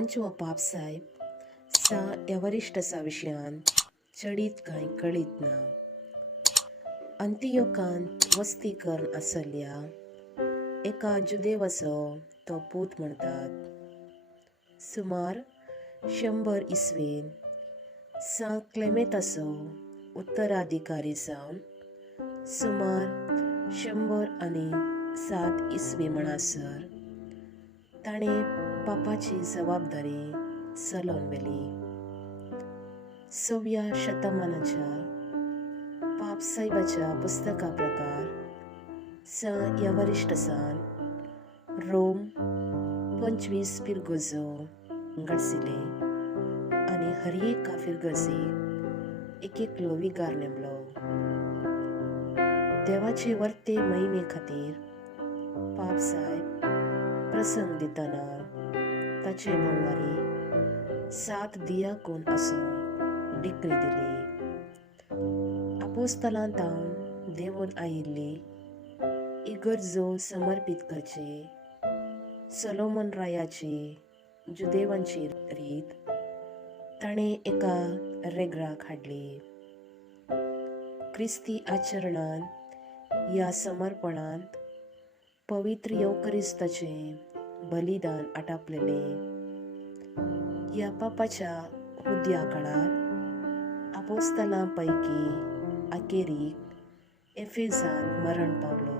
पांचवो पापसाहेब सा एवरिस्टसा विशयान चडीत कांय कळीत ना. अंतियोकांत वस्ती करून आसल्या एका जुदेवाचो तो पूत म्हणटात. सुमार 100 इसवेन सांत क्लेमेंताचो उत्तराधिकारी जावन सुमार 107 इसवी म्हणसर ताणें पापाची जबाबदारी चलोवन व्हेली. 6व्या शतमानाच्या पापसाहेबाच्या पुस्तका प्रकार सा एवरिस्टसान रोम 25 फिरगोजो घडसिले आनी हर एका फिरगोजेक एक विगार नेमलो. देवाचे वर्ते महिमे खातीर पापसाहेब प्रसंग दितना ताचे भोवमारी 7 दियाकोन आसून डिक्री दिली. आपोस्तलांत जावन देंवून आयिल्ली इगर्जो समर्पीत करचे सोलोमन रायाची जुदेवांची रीत ताणें एका रेगराक हाडली. क्रिस्ती आचरणांत ह्या समर्पणांत पवित्र येवकरिस्ताचें बलिदान आटापलेले. ह्या पापाच्या हुद्या काळार आपोस्तलां पैकी आखेरीक एफेसांत मरण पावलो.